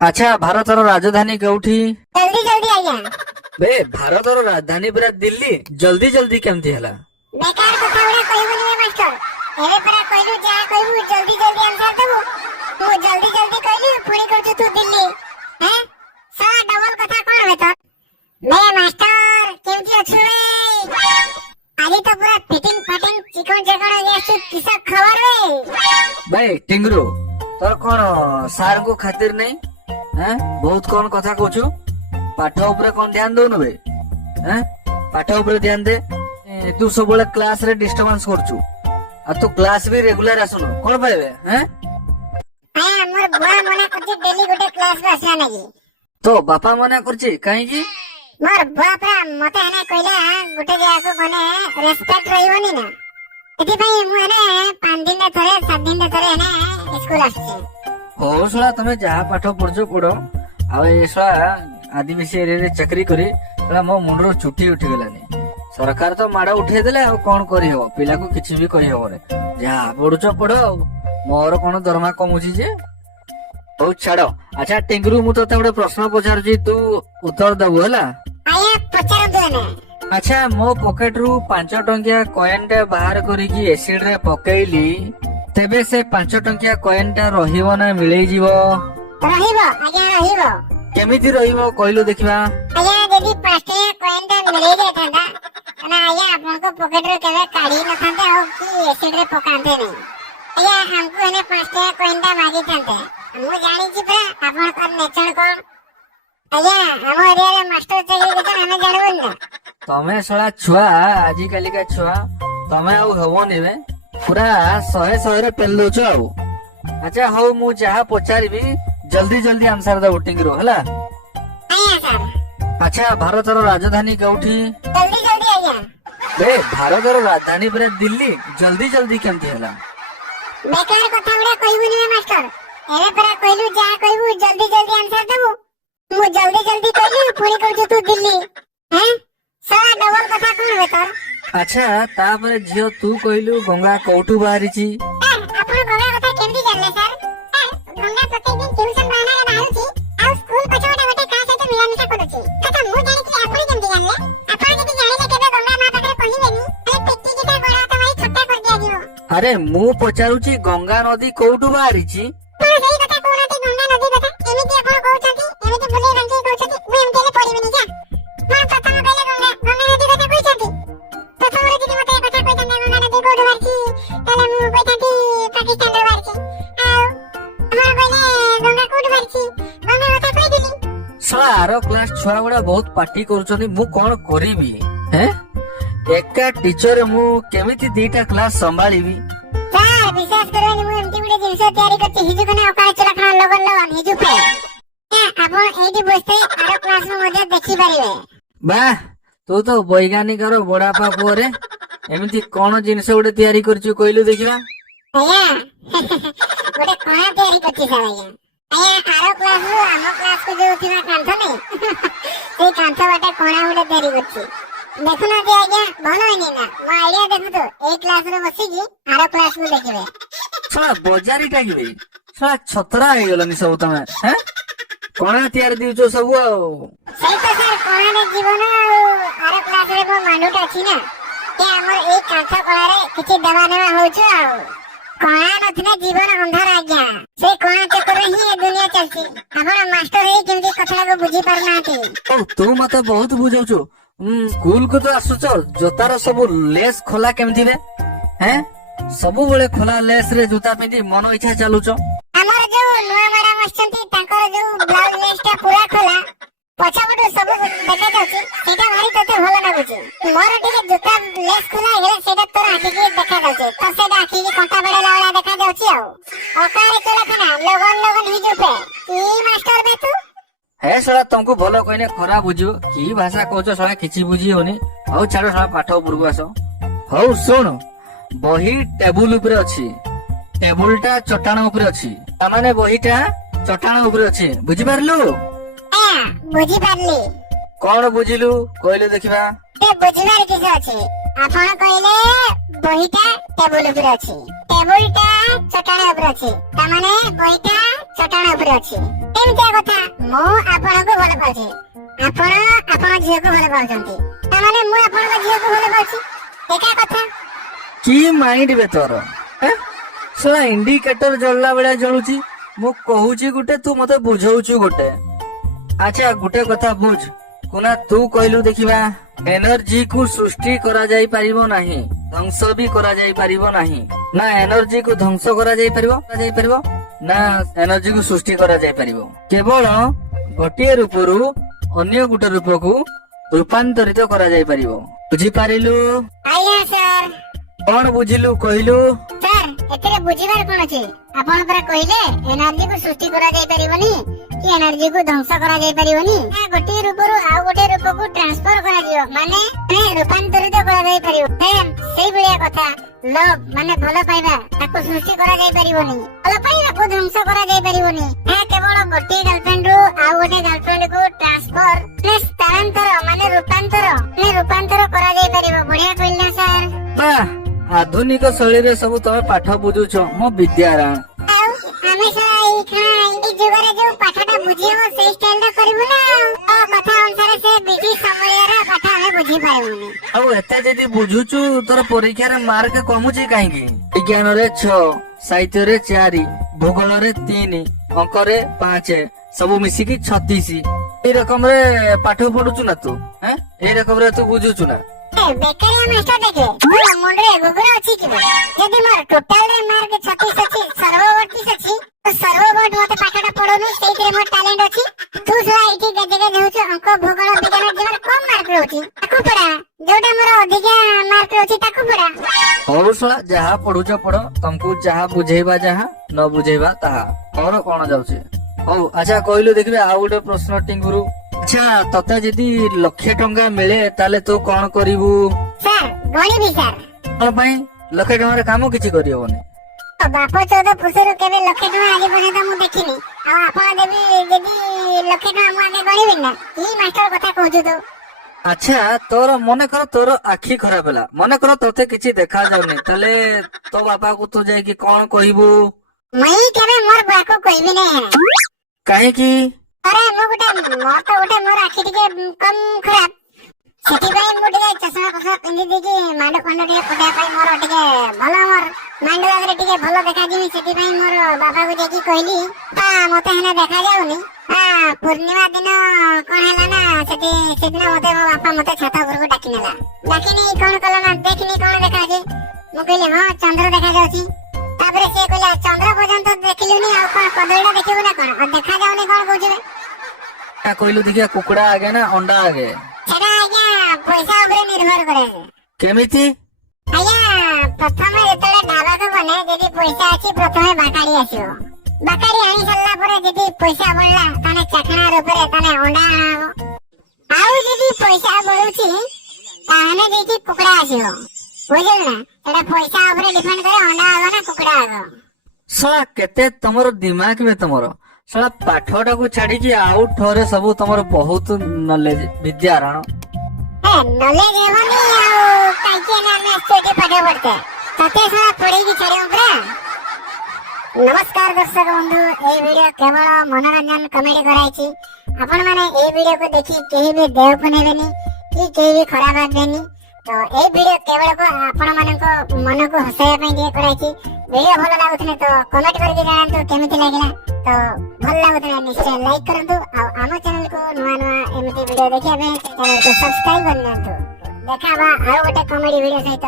ଆଚ୍ଛା ଭାରତର ରାଜଧାନୀ କେଉଁଠି? जल्दी जल्दी आइया ବେ ଭାରତର ରାଜଧାନୀ ପୁରା ଦିଲ୍ଲୀ, ଜଲ୍ଦି ଜଲ୍ଦି କେମିତି ହେଲା? बेकार कथा उडा कहबुनी ए मास्टर एवे परा कहलु जा कहबु जल्दी जल्दी आंसर देबु तू जल्दी जल्दी कहलु पुणी कहछु तू दिल्ली हैं सारा डबल कथा कोन होय तो बे मास्टर केमती अछु रे आली तो पूरा फिटिंग फाटिंग चिकन जगण ये किसा खबर रे ବେ ଟିଙ୍ଗରୁ ତୋର କଣ ସାର୍ ଙ୍କୁ ଖାତିର ନାହିଁ? ବହୁତ କଣ କଥା କହୁଛୁ? ପାଠ ଉପରେ କଣ ଧ୍ୟାନ ଦଉନୁ ବେ? ପାଠ ଉପରେ ଧ୍ୟାନ ଦେ। ତୁ ସବୁବେଳେ କ୍ଲାସ ରେ ଡିଷ୍ଟର୍ବାନ୍ସ କରୁଛୁ ଆଉ ତୁ କ୍ଲାସ ବି ରେଗୁଲାର ଆସୁନୁ କଣ ପାଇବେ? ଆୟା ମୋର ବୁଆ ମନା କରୁଛି ଡେଲି ଗୋଟେ କ୍ଲାସ ରେ ଆସିବା ନାଗି। ତୋ ବାପା ମନା କରୁଛି କାହିଁକି? ମୋର ବୁଆ ପରା ମତେ ଏନେ କହିଲା ଗୋଟେ ଜାଗାକୁ ଗନେ ରେସ୍ପେକ୍ଟ ରହିବନି ନା ଏଥିପାଇଁ ମୁଁ ଏନେ 5 ଦିନରେ ଥରେ 7 ଦିନରେ ଥରେ ଏନେ ସ୍କୁଲ ଆସୁଛି। ହଉ ଶଳା ତମେ ଯାହା ପାଠ ପଢୁଛ ପଢ ଆଉ ଏ ଶଳା ଆଦିବାସୀ ଏରିଆରେ ଚାକିରି କରି ଶଳା ମୋ ମୁଣ୍ଡରୁ ଚୁଟି ଉଠିଗଲାନି। ସରକାର ତ ମାଡ ଉଠେଇ ଦେଲେ ଆଉ କଣ କରିହବ? ପିଲାକୁ କିଛି ବି କହିହବନି। ଯାହା ପଢୁଛ ପଢ ଆଉ ମୋର କଣ ଦରମା କମୁଛି ଯେ? ହଉ ଛାଡ। ଆଚ୍ଛା ଟିଙ୍ଗରୁ ମୁଁ ତତେ ଗୋଟେ ପ୍ରଶ୍ନ ପଚାରୁଛି ତୁ ଉତ୍ତର ଦବୁ ହେଲା? ଆୟା ପଚାରନ୍ତୁ ଏନେ। ଆଚ୍ଛା ମୋ ପକେଟ ରୁ 5 ଟଙ୍କିଆ କଏନ ଟା ବାହାର କରିକି ଏସିଡ ରେ ପକେଇଲି ତେବେ ସେ 5 ଟଙ୍କିଆ କଏନ ଟା ରହିବ ନା ମିଳେଇଯିବ? ରହିବ ଆଜ୍ଞା ରହିବ। କେମିତି ରହିବ କହିଲୁ ଦେଖିବା? ଆଜ୍ଞା ଯଦି 5 ଟଙ୍କା କଏନ ଟା ମିଳେଇ ଯାଇଥାନ୍ତା ନା ଆଜ୍ଞା ଆପଣଙ୍କ ପକେଟ ରୁ କେବେ କାଢି ନଥାନ୍ତେ ଆଉ କି ଏସିଡ ରେ ପକାନ୍ତେ ନାହିଁ। ଆଜ୍ଞା ଆମକୁ ଏନେ 5 ଟଙ୍କା କଏନ ଟା ମାଗିଥାନ୍ତେ ମୁଁ ଜାଣିଛି ପରା ଆପଣଙ୍କର ନେଚର କଣ। ଆଜ୍ଞା ଆମ ଏରିଆରେ ମାଷ୍ଟର ଚାକିରି କେତେ ଆମେ ଜାଣିବୁନି ନା। ତମେ ଶଳା ଛୁଆ ଆଜି କାଲିକା ଛୁଆ ତମେ ଆଉ ହବନି ବେ ପୁରା 100 ରେ ପେଲ ଦଉଛ ଆଉ। ଆଚ୍ଛା ହଉ ମୁଁ ଯାହା ପଚାରିବି ଜଲ୍ଦି ଜଲ୍ଦି ଆନ୍ସର ଦବ ଟିଙ୍ଗରୁ ହେଲା? ଆଜ୍ଞା ସାର୍। ଆଚ୍ଛା ଭାରତର ରାଜଧାନୀ କେଉଁଠି? ଜଲ୍ଦି ଜଲ୍ଦି ଆଜ୍ଞା। ବେ ଭାରତର ରାଜଧାନୀ ପୁରା ଦିଲ୍ଲୀ, ଜଲ୍ଦି ଜଲ୍ଦି କେମିତି ହେଲା? ବେକାର କଥା ଗୁଡା କହିବୁନି ଏ ମାଷ୍ଟର ଏବେ ପରା କହିଲୁ ଯାହା କହିବୁ ଜଲ୍ଦି ଜଲ୍ଦି ଆନ୍ସର ଦେବୁ ମୁଁ ଜଲ୍ଦି ଜଲ୍ଦି କହିଲି ପୁଣି କହୁଛୁ ତୁ ଦିଲ୍ଲୀ हैं सारा डबल कथा कोन होय तोर। ଆଚ୍ଛା ତାପରେ ଝିଅ ତୁ କହିଲୁ ଗଙ୍ଗା କୋଉଠୁ ବାହାରିଛି? ଆପଣ ଗଙ୍ଗା କଥା କେମିତି ଜାଣିଲେ ସାର୍? ଗଙ୍ଗା ପ୍ରତ୍ୟେକ ଦିନ ଟ୍ୟୁସନ ବାହାନାରେ ବାହାରୁଛି ଆଉ ସ୍କୁଲ ପଛପଟେ ଗୋଟେ କାହା ସହିତ ମିଳାମିଶା କରୁଛି। କଥା ମୁଁ ଜାଣିଥିଲି ଆପଣ କେମିତି ଜାଣିଲେ? ଆପଣ ଯଦି ଜାଣିଲେ କେବେ ଗଙ୍ଗା ମା ପାଖରେ କହିବେନି ହେଲେ ପେଟି କିଟା ଗୋଡ ହାତ ମାରି ଛୋଟା କରିଦିଆଯିବ। ଆରେ ମୁଁ ପଚାରୁଛି ଗଙ୍ଗା ନଦୀ କୋଉଠୁ ବାହାରିଛି? ଆପଣ ସେଇ କଥା କହୁନାହାନ୍ତି ଗଙ୍ଗା ନଦୀ କଥା ଏମିତି ଆପଣ କହୁଛନ୍ତି ଏମିତି ଭୁଲେଇ ଭାଙ୍ଗି କହୁଛନ୍ତି ମୁଁ ଏମିତି ହେଲେ ପଢିବିନି ଯା। ଆପଣ ପ୍ରଥମ କହିଲେ ଗଙ୍ଗା ନଦୀ କଥା କହିଛନ୍ତି ପ୍ରଥମରେ ଯଦି ମତେ ଏ କଥା କହିଥାନ୍ତେ ଗଙ୍ଗା ନଦୀ କୋଉଠୁ ବାହାରିଛି ତାହେଲେ ମୁଁ କହିଥାନ୍ତି ପାକିସ୍ତାନରୁ ବାହାରିଛି ଆଉ ଆପଣ କହିଲେ ଗଙ୍ଗା କୋଉଠୁ ବାହାରିଛି ଗଙ୍ଗା କଥା କହିଦେଲି। ଶଳା ଆର କ୍ଲାସ ଛୁଆ ଗୁଡା ବହୁତ ପାର୍ଟି କରୁଛନ୍ତି ମୁଁ କଣ କରିବି? ଏକା ଟିଚର ମୁଁ କେମିତି ଦିଟା କ୍ଲାସ ସମ୍ଭାଳିବି? ସାର୍ ବିଶ୍ୱାସ କରିବେନି ମୁଁ ଏମିତି ଗୋଟେ ଜିନିଷ ତିଆରି କରିଛି ହିଜୁକନା ଅକାଳ ଚୁଲାଖଣା ଲଗନ ଲଗନ ହିଜୁ ପେ ଆପଣ ଏଇଠି ବସିତେ ଆର କ୍ଲାସରୁ ମଧ୍ୟ ଦେଖିପାରିବେ। ବା ତୁ ତ ବୈଜ୍ଞାନିକର ବଡାପା ପୁଅରେ ଏମିତି କଣ ଜିନିଷ ଗୋଟେ ତିଆରି କରିଛୁ କହିଲୁ ଦେଖିବା? ଆଜ୍ଞା ଗୋଟେ କଣା ତିଆରି କରିଛି ସାର୍ ଆଜ୍ଞା। ଆଜ୍ଞା ଆର କ୍ଲାସରୁ ଆମ କ୍ଲାସକୁ ଯୋଉ ଥିବା କାନ୍ଥ ନାଇଁ ସେଇ କାନ୍ଥ ବାଟେ କଣା ଗୋଟେ ତିଆରି କରିଛି ଦେଖୁନାହାନ୍ତି ଆଜ୍ଞା ଭଲ ହେଇନି ନା ମୋ ଆଇଡିଆ ଦେଖୁଛୁ ଏଇ କ୍ଲାସରେ ବସିକି ଆର କ୍ଲାସକୁ ଦେଖିବେ। ଶଳା ବଜାରି ଟାକିବେ ଶଳା ଛତରା ହେଇଗଲନି ସବୁ ତମେ କଣା ତିଆରି ଦିଉଛ ସବୁ ଆଉ। ସେଇ ତ ସାର୍ କଣାରେ ଜୀବନ ଆଉ ଆର କ୍ଲାସରେ ମୋ ମାଣ୍ଡୁଟା ଅଛି ନା କି ଆମର ଏଇ କାନ୍ଥ କଳାରେ କିଛି ଦେବା ନେବା ହଉଛୁ ଆଉ କଣା ନଥିଲେ ଜୀବନ ଅନ୍ଧାର ଆଜ୍ଞା ସେଇ କଣା ଚକ୍ରରେ ହିଁ ଏ ଦୁନିଆ ଚାଲିଛି। ଆପଣ ମାଷ୍ଟର ହେଇ କେମିତି କଥାଟାକୁ ବୁଝି ପାରୁନାହାନ୍ତି। ତୁ ମତେ ବହୁତ ବୁଝାଉଛୁ ସ୍କୁଲ କୁ ତ ଆସୁଛ ଜୋତାର ସବୁ ଲେସ୍ ଖୋଲା କେମିତି ରେ ସବୁବେଳେ ଖୋଲା ଲେସ୍ ରେ ଜୋତା ପିନ୍ଧି ମନ ଇଚ୍ଛା ଚାଲୁଛ। ଆମର ଯୋଉ ନୂଆ ମ୍ୟାଡାମ ଆସିଛନ୍ତି ତାଙ୍କର ଯୋଉ ବ୍ଲାଉଜ ଲେସ୍ ଟା ପୁରା ଖୋଲା ପଛପଟୁ ସବୁ ଦେଖାଯାଉଛି ସେଇଟା ଭାରି ତତେ ଭଲ ଲାଗୁଛି। ମୋର ଟିକେ ଜୋତା ଲେସ୍ ଖୋଲା ହେଇଗଲେ ସେଇଟା ତୋର ଆଖିକି ଦେଖାଯାଉଛି ତ ସେଇଟା ଆଖିକି କଣ୍ଟା ବାଡେଇଲା ଭଳିଆ ଦେଖାଯାଉଛି ଆଉ ଅକାଳେ ଚୁଲାଖଣା ଲଗନ ଲଗନ ହିଜୁପେ କି ମାଷ୍ଟର ବେ ତୁ? ହେ ଶଳା ତମକୁ ଭଲ କହିଲେ ଖରାପ ବୁଝିବ କି ଭାଷା କହୁଛ ଶଳା କିଛି ବୁଝି ହଉନି। ହଉ ଛାଡ ଶଳା ପାଠ ଉପରକୁ ଆସ। ହଉ ଶୁଣ ବହି ଟେବୁଲ ଉପରେ ଅଛି ଟେବୁଲ ଟା ଚଟାଣ ଉପରେ ଅଛି ତାମାନେ ବହିଟା ଚଟାଣ ଉପରେ ଅଛି ବୁଝିପାରିଲୁ? ବୁଝିପାରିଲି। କଣ ବୁଝିଲୁ କହିଲେ ଦେଖିବା? ବୁଝିବାର କିଛି ଅଛି ଆପଣ କହିଲେ ବହିଟା ଟେବୁଲ ଉପରେ ଅଛି ଟେବୁଲ ଟା ଚଟାଣ ଉପରେ ଅଛି ତାମାନେ ବହିଟା ଚଟାଣ ଉପରେ ଅଛି ଏମିତିଆ କଥା ମୁଁ ଆପଣଙ୍କୁ ଭଲ ପାଉଛି, ଆପଣ ଆପଣ ଝିଅକୁ ଭଲ ପାଉଛନ୍ତି, ତାମାନେ ମୁଁ ଆପଣଙ୍କ ଝିଅକୁ ଭଲ ପାଉଛି, ଏକା କଥା। କି ମାଇଣ୍ଡ ବେ ତୋର? ଶଳା ଇଣ୍ଡିକେଟର ଜଳିଲା ଭଳିଆ ଜଳୁଛି। ମୁଁ କହୁଛି ଗୋଟେ, ତୁ ମତେ ବୁଝଉଛୁ ଗୋଟେ। ଆଚ୍ଛା ଗୋଟେ କଥା ବୁଝ କୁନା, ତୁ କହିଲୁ ଦେଖିବା, ଏନର୍ଜି କୁ ସୃଷ୍ଟି କରାଯାଇ ପାରିବ ନାହିଁ, ଧ୍ୱଂସ ବି କରାଯାଇ ପାରିବ ନାହିଁ। ନା ଏନର୍ଜି କୁ ଧ୍ୱଂସ କରାଯାଇ ପାରିବ ନା ଏନର୍ଜି କୁ ସୃଷ୍ଟି କରାଯାଇ ପାରିବ। କେବଳ ଗୋଟିଏ ରୂପରୁ ଅନ୍ୟ ଗୋଟେ ରୂପକୁ ରୂପାନ୍ତରିତ କରାଯାଇ ପାରିବ। ବୁଝିପାରିଲୁ? ଆଜ୍ଞା ସାର୍। କଣ ବୁଝିଲୁ କହିଲୁ? ସାର୍ ଏଥିରେ ବୁଝିବାର କଣ ଅଛି? ଆପଣ ପରା କହିଲେ ଏନର୍ଜି କୁ ସୃଷ୍ଟି କରାଯାଇ ପାରିବନି କି ଏନର୍ଜି କୁ ଧ୍ୱଂସ କରାଯାଇ ପାରିବନି, ଗୋଟିଏ ରୂପରୁ ଆଉ ଗୋଟିଏ ରୂପକୁ ଟ୍ରାନ୍ସଫର କରାଯିବ, ମାନେ ରୂପାନ୍ତରିତ କରାଯାଇ ପାରିବ। ସେଇଭଳିଆ କଥା। ଲଭ ମାନେ ଭଲ ପାଇବା, ତାକୁ ସୃଷ୍ଟି କରାଯାଇ ପାରିବନି, ଭଲ ପାଇବାକୁ ଧ୍ୱଂସ କରାଯାଇ ପାରିବନି। କେବଳ ଗୋଟିଏ ଗାର୍ଲଫ୍ରେଣ୍ଡ ରୁ ଆଉ ଗୋଟେ ଗାର୍ଲଫ୍ରେଣ୍ଡ କୁ ଟ୍ରାନ୍ସଫର ସ୍ଥାନାନ୍ତର ମାନେ ରୂପାନ୍ତର କରାଯାଇ ପାରିବ। ବଢିଆ କହିଲେ ନା ସାର୍। ବା ଆଧୁନିକ ଶୈଳୀରେ ସବୁ ତମେ ପାଠ ବୁଝୁଛ ମୋ ବିଦ୍ୟାରାଣ। ଆଉ ଆମେ ଏଇ ଯୁଗରେ ଯୋଉ ପାଠଟା ବୁଝି ହବ ସେଇ ଷ୍ଟାଇଲରେ କରିବୁ ନା। କଥା ଅନୁସାରେ ସେ ବ୍ରିଟିଶ ସମୟର ପାଠ ଆମେ ବୁଝି ପାରିବୁନି। ଆଉ ଏତେ ଯଦି ବୁଝୁଛୁ ତୋର ପରୀକ୍ଷାରେ ମାର୍କ କମୁଛି କାହିଁକି? ବିଜ୍ଞାନରେ 6, ସାହିତ୍ୟରେ 4, ଭୂଗୋଳରେ 3, ଅଙ୍କରେ 5, ସବୁ ମିଶିକି 36। ଏଇ ରକମରେ ପାଠ ପଢୁଛୁ ନା ତୁ? ଏଇ ରକମରେ ତୁ ବୁଝୁଛୁ ନା? ବେକାରିଆ ମାଷ୍ଟର ଦେଖେ, ମୋ ମୁଣ୍ଡରେ ଗୁଗୁର ଅଛି କି? ଯଦି ମୋର ଟୋଟାଲରେ ମାର୍କ 36 ଅଛି, ସର୍ବବର୍ତ୍ତୀ ଅଛି, ତ ସର୍ବବର୍ତ୍ତ ମତେ ପାଠଟା ପଢଉନୁ, ସେଇଥିରେ ମୋର ଟ୍ୟାଲେଣ୍ଟ ଅଛି। ତୁ ଶଳା ଏଇଠି ଗେଜେ ହେଉଛୁ, ଅଙ୍କ ଭୂଗୋଳ ବିଜ୍ଞାନ ଯୋଉଟା କମ ମାର୍କ ରହୁଛି ତାକୁ ପଢା, ଯୋଉଟା ମୋର ଅଧିକା ମାର୍କ ରହୁଛି ତାକୁ ପଢା। ହଉ ଶଳା ଯାହା ପଢୁଛ ପଢ, ତମକୁ ଯାହା ବୁଝେଇବା ଯାହା ନ ବୁଝେଇବା ତାହା, ମୋର କଣ ଯାଉଛି। ହଉ ଆଚ୍ଛା କହିଲୁ ଦେଖିବେ ଆଉ ଗୋଟେ ପ୍ରଶ୍ନ ଟିଙ୍ଗୁରୁ। ଆଚ୍ଛା ତତେ ଯଦି 1,00,000 ଟଙ୍କା ମିଳେ ତାହେଲେ ତୁ କଣ କରିବୁ? ସାର୍ ଗଣିବି ସାର୍। କଣ ପାଇଁ? 1,00,000 ଟଙ୍କାରେ କାମ କିଛି କରିହବନି। ବାପ 14 ପୁରୁଷରୁ କେବେ 1,00,000 ଟଙ୍କା ଆଜି ପର୍ଯ୍ୟନ୍ତ ମୁଁ ଦେଖିନି, ଆଉ ଆପଣ ଯଦି 1,00,000 ଟଙ୍କା ମୁଁ ଆଗେ ଗଣିବିନି ନା? କି ମାଷ୍ଟର କଥା କହୁଛୁ ତୁ? ଆଚ୍ଛା ତୋର ମନେକର ତୋର ଆଖି ଖରାପ ହେଲା, ମନେକର ତତେ କିଛି ଦେଖା ଯାଉନି, ତାହେଲେ ତୋ ବାପାକୁ ତୁ ଯାଇକି କଣ କହିବୁ? ମୁଇଁ କେବେ ମୋର ବୁଆକୁ କହିବି ନାହିଁ। କାହିଁକି? ଆରେ ମୋର ଆଖି ଟିକେ କମ ଖରାପ, ସେଥିପାଇଁ ମୁଁ ଟିକେ ଚଷମା ପିନ୍ଧି ଦେଇକି ମାଣ୍ଡ ଟିକେ ପକେଇବା ପାଇଁ ମୋର ଟିକେ ଭଲ, ମୋର ମାଣ୍ଡ ଆଗରେ ଟିକେ ଭଲ ଦେଖାଯିବି, ସେଥିପାଇଁ ମୋର ବାପାକୁ ଯାଇକି କହିଲି ମତେ ହେଲେ ଦେଖାଯାଉନି। ପୂର୍ଣ୍ଣିମା ଦିନ କଣ ହେଲା ନା, ସେଦିନ ମତେ ମୋ ବାପା ମତେ ଛାତ ଉପରକୁ ଡାକି ନେଲା। ଡାକିନି କଣ କଲା ନା, ଦେଖିନି କଣ ଦେଖାଯାଉଛି। ମୁଁ କହିଲି ହଁ ଚନ୍ଦ୍ର ଦେଖାଯାଉଛି। ତାପରେ ସେ କହିଲା ଚନ୍ଦ୍ର ପର୍ଯ୍ୟନ୍ତ ଦେଖିଲୁନି, ଆଉ କଣ କଦଳୀଟା ଦେଖିବୁ ନା କଣ? ଦେଖାଯାଉନି କଣ କହୁଛୁ? କହିଲୁ ଦେଖିଆ କୁକୁଡ଼ା ଆଗେ ନା ଅଣ୍ଡା ଆଗେ? ସେଟା ଆଜ୍ଞା ପଇସା ଉପରେ ନିର୍ଭର କରେ। କେମିତି? ଆଜ୍ଞା ପ୍ରଥମେ ଯେତେବେଳେ ଢାବାକୁ ଗଲେ, ଯଦି ପଇସା ଅଛି ପ୍ରଥମେ ବାକାଡି ଆସିବ। ବାକାଡି ଆଣି ସାରିଲା ପରେ ଯଦି ପଇସା ବଳିଲା ତାହେଲେ ଚାଖଣା ରୂପରେ ତାହେଲେ ଅଣ୍ଡା ଆଣାହବ। ଆଉ ଯଦି ପଇସା ବଳୁଛି ତାହେଲେ ଯାଇକି କୁକୁଡ଼ା ଆସିବ। ବୁଝିଲୁ ନା? ସେଟା ପଇସା ଉପରେ ଡିପେଣ୍ଡ କରେ, ଅଣ୍ଡା ଆଗ ନା କୁକୁଡ଼ା ଆଗ। ଶଳା କେତେ ତମର ଦିମାଗ ବେ ତମର। ଶଳା ପାଠଟାକୁ ଛାଡିକି ଆଉ ଥରେ ସବୁ ତମର ବହୁତ ନଲେଜ ବିଦ୍ୟାରଣ। ନଲେଜ ହେବନି ଆଉ କାହିଁକି ଆମେ ଆସିଛୁ ଏଠି ପାଠ ପଢତେ, ତତେ ଶଳା ପଢେଇକି ଛାଡିବୁ ପରା। ନମସ୍କାର ଦର୍ଶକ ବନ୍ଧୁ, ଏଇ ଭିଡିଓ କେବଳ ମନୋରଞ୍ଜନ କମେଡି କରାଯାଇଛି। ଆପଣ ମାନେ ଏଇ ଭିଡିଓକୁ ଦେଖି କେହି ବି ଦେହକୁ ନେବେନି କି କେହି ବି ଖରାପ ଭାବିବେନି। ତ ଏଇ ଭିଡିଓ କେବଳ ଆପଣ ମାନଙ୍କ ମନକୁ ହସାଇବା ପାଇଁ ଟିକେ କରାଯାଇଛି। ଭିଡିଓ ଭଲ ଲାଗୁଥିଲେ ତ କମେଣ୍ଟ କରିକି ଜଣାନ୍ତୁ କେମିତି ଲାଗିଲା। ତ ଭଲ ଲାଗୁଥିଲା ନିଶ୍ଚୟ ଲାଇକ୍ କରନ୍ତୁ, ଆଉ ଆମ ଚ୍ୟାନେଲକୁ ନୂଆ ଏମିତି ଭିଡିଓ ଦେଖିବା ପାଇଁ ଚ୍ୟାନେଲକୁ ସବସ୍କ୍ରାଇବ କରିନିଅନ୍ତୁ। ଦେଖା ହବା ଆଉ ଗୋଟେ କମେଡି ଭିଡିଓ ସହିତ।